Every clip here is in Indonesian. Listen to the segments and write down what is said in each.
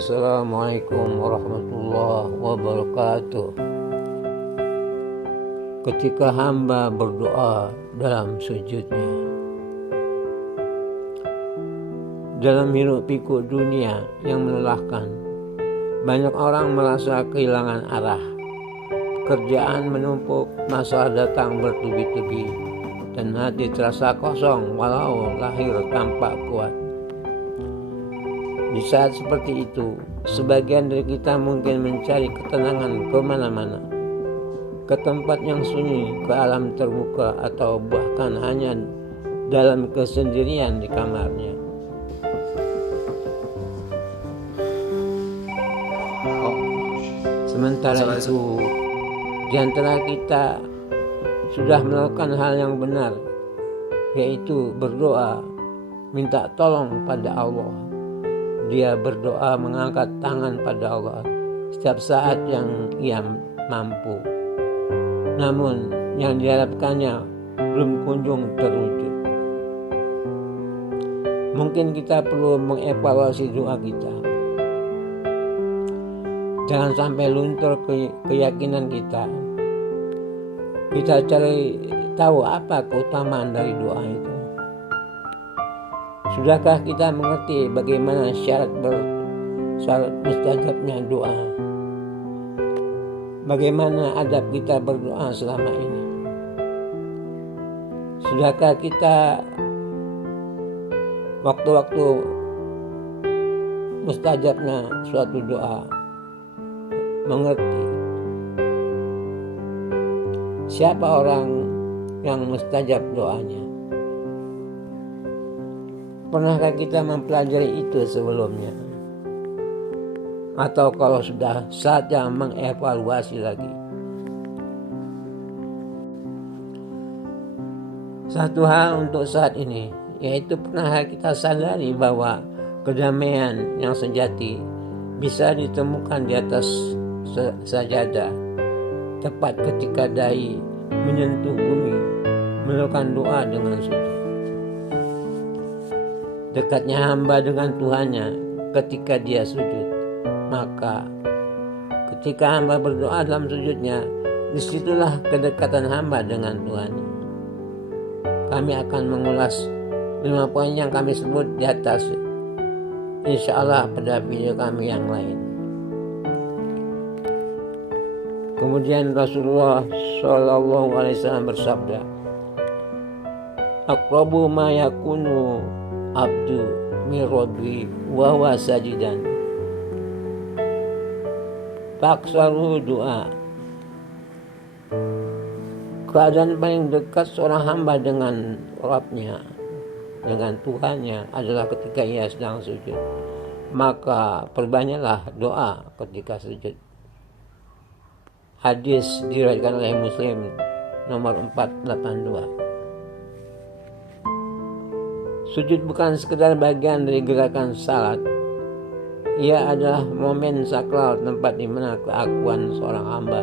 Assalamualaikum warahmatullahi wabarakatuh. Ketika hamba berdoa dalam sujudnya, dalam hiruk pikuk dunia yang melelahkan, banyak orang merasa kehilangan arah. Pekerjaan menumpuk, masalah datang bertubi-tubi, dan hati terasa kosong walau lahir tampak kuat. Di saat seperti itu, sebagian dari kita mungkin mencari ketenangan kemana-mana, ke tempat yang sunyi, ke alam terbuka, atau bahkan hanya dalam kesendirian di kamarnya. Sementara itu, di antara kita sudah melakukan hal yang benar, yaitu berdoa, minta tolong pada Allah. Dia berdoa mengangkat tangan pada Allah setiap saat yang ia mampu. Namun yang diharapkannya belum kunjung terwujud. Mungkin kita perlu mengevaluasi doa kita. Jangan sampai luntur keyakinan kita. Kita cari tahu apa keutamaan dari doa itu. Sudahkah kita mengerti bagaimana syarat mustajabnya doa? Bagaimana adab kita berdoa selama ini? Sudahkah kita waktu-waktu mustajabnya suatu doa mengerti siapa orang yang mustajab doanya? Pernahkah kita mempelajari itu sebelumnya? Atau kalau sudah saatnya mengevaluasi lagi? Satu hal untuk saat ini, yaitu pernahkah kita sadari bahwa kedamaian yang sejati bisa ditemukan di atas sajadah, tepat ketika dahi menyentuh bumi, melakukan doa dengan sujud. Dekatnya hamba dengan Tuhannya ketika dia sujud. Maka ketika hamba berdoa dalam sujudnya, disitulah kedekatan hamba dengan Tuhannya. Kami akan mengulas 5 poin yang kami sebut di atas, insya Allah pada video kami yang lain. Kemudian Rasulullah SAW bersabda, "Aqrabu ma yakunu abdu mirabbi wa huwa sajidan faksaru doa." Keadaan paling dekat seorang hamba dengan Rabbnya, dengan Tuhannya adalah ketika ia sedang sujud. Maka perbanyaklah doa ketika sujud. Hadis diriwayatkan oleh Muslim nomor 482. Sujud bukan sekedar bagian dari gerakan salat. Ia adalah momen sakral, tempat di mana keakuan seorang hamba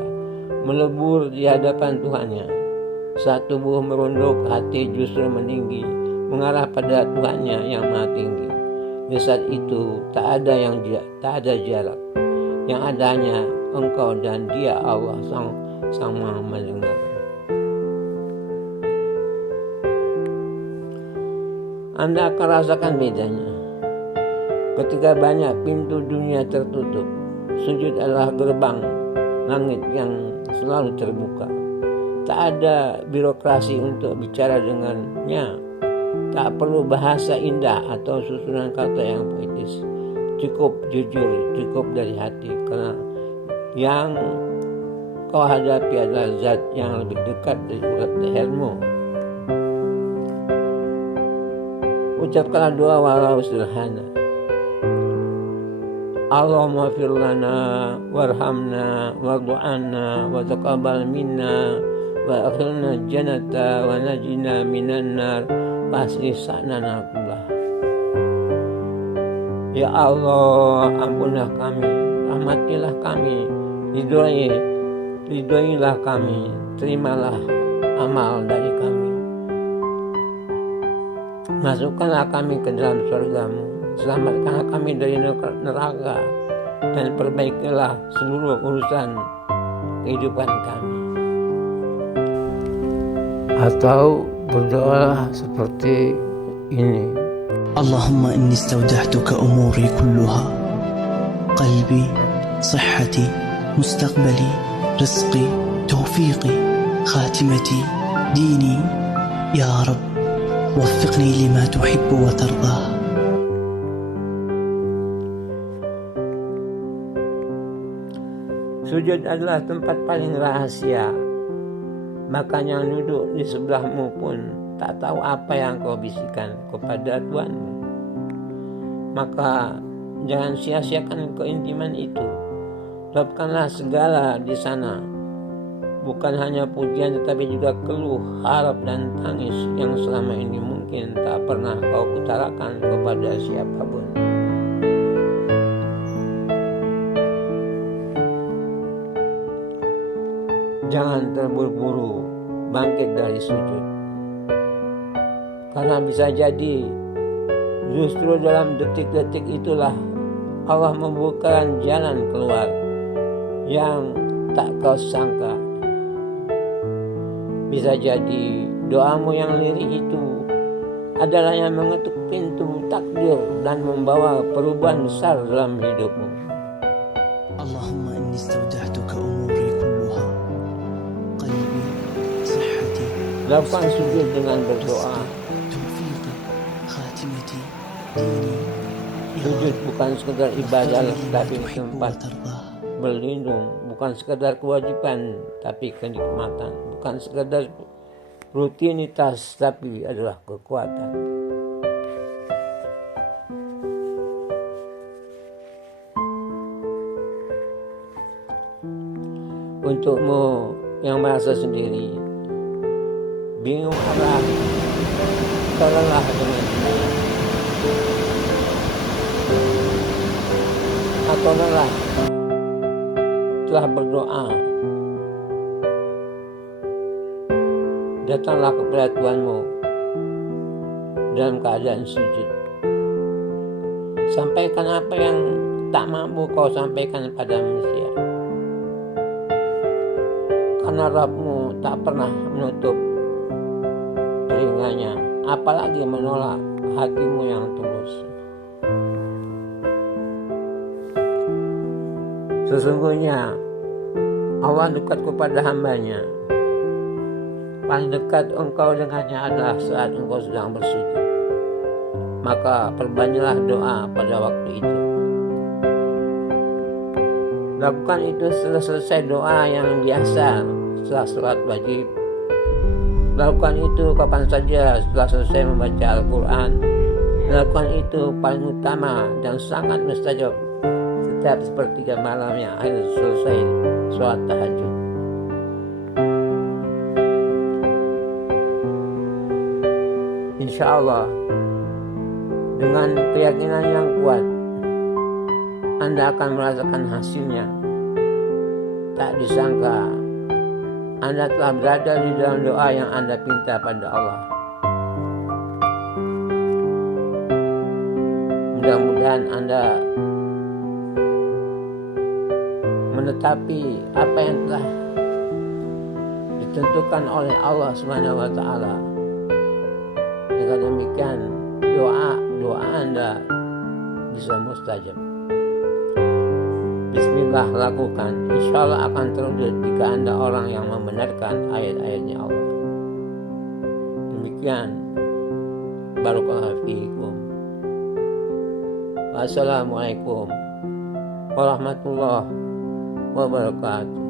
melebur di hadapan Tuhannya. Saat tubuh merunduk, hati justru meninggi, mengarah pada Tuhannya yang maha tinggi. Di saat itu tak ada jarak. Yang adanya Engkau dan Dia, Allah sang maha mendengar. Anda akan rasakan bedanya. Ketika banyak pintu dunia tertutup, sujud adalah gerbang langit yang selalu terbuka. Tak ada birokrasi untuk bicara dengannya. Tak perlu bahasa indah atau susunan kata yang poetis. Cukup jujur, cukup dari hati. Karena yang kau hadapi adalah zat yang lebih dekat dari urat lehermu. Ucapkanlah doa walau sederhana. Allahumma fir lana warhamna wardu'anna wa taqabbal minna wa akhilna jannata wa najina minan nar wa aslih sa'nana kullah. Ya Allah, ampunilah kami, rahmatilah kami, ridhoilah kami, terimalah amal dari kami. Masukkanlah kami ke dalam surga-Mu. selamatkanlah kami dari neraka, dan perbaikilah seluruh urusan kehidupan kami. Atau berdoalah seperti ini. Allahumma inni istawda'tuka umuri kulluha, qalbi, sihhati, mustaqbali, rizqi, tawfiqi, khatimati, dini, ya Rabb, waffiqni lima tuhibbu wa tardah. Sujud adalah tempat paling rahasia, makanya yang duduk di sebelahmu pun tak tahu apa yang kau bisikan kepada Tuhanmu. Maka jangan sia-siakan keintiman itu. Luapkanlah segala di sana, bukan hanya pujian tetapi juga keluh, harap dan tangis yang selama ini mungkin tak pernah kau utarakan kepada siapapun. Jangan terburu-buru bangkit dari sujud, karena bisa jadi justru dalam detik-detik itulah Allah membukakan jalan keluar yang tak kau sangka. Bisa jadi doamu yang lirik itu adalah yang mengetuk pintu takdir dan membawa perubahan besar dalam hidupmu. Allahumma inni istawda'tuka umuri kulluha, qalbi, sihhati, Lakukan sujud dengan berdoa. tawfiqi, khatimati, dini, Sujud bukan sekedar ibadah tapi tuhibbu wa tempat tardah. berlindung, bukan sekedar kewajiban tapi kenikmatan, bukan sekedar rutinitas tapi adalah kekuatan. Untukmu yang merasa sendiri, bingung arah, tolonglah dengan saya. Atau lelah telah berdoa, datanglah kepada Tuhanmu dalam keadaan sujud. Sampaikan apa yang tak mampu kau sampaikan pada manusia, karena Rabbmu tak pernah menutup telinganya, apalagi menolak hatimu yang tulus. Sesungguhnya Allah dekat kepada hambanya. Paling dekat engkau dengannya adalah saat engkau sedang bersujud. Maka perbanyaklah doa pada waktu itu. Lakukan itu setelah selesai doa yang biasa setelah sholat wajib. Lakukan itu kapan saja setelah selesai membaca Al-Quran. Lakukan itu paling utama dan sangat mustajab setiap sepertiga malam yang akhir selesai sholat tahajud. Insya Allah, dengan keyakinan yang kuat, Anda akan merasakan hasilnya. Tak disangka, Anda telah berada di dalam doa yang Anda pinta pada Allah. Mudah-mudahan Anda menetapi apa yang telah ditentukan oleh Allah SWT. Dengan demikian doa Anda bisa mustajab. Bismillah, lakukan. Insya Allah akan terwujud jika Anda orang yang membenarkan ayat-ayatnya Allah. Demikian. Barakallahu fiikum. Wassalamualaikum warahmatullahi wabarakatuh.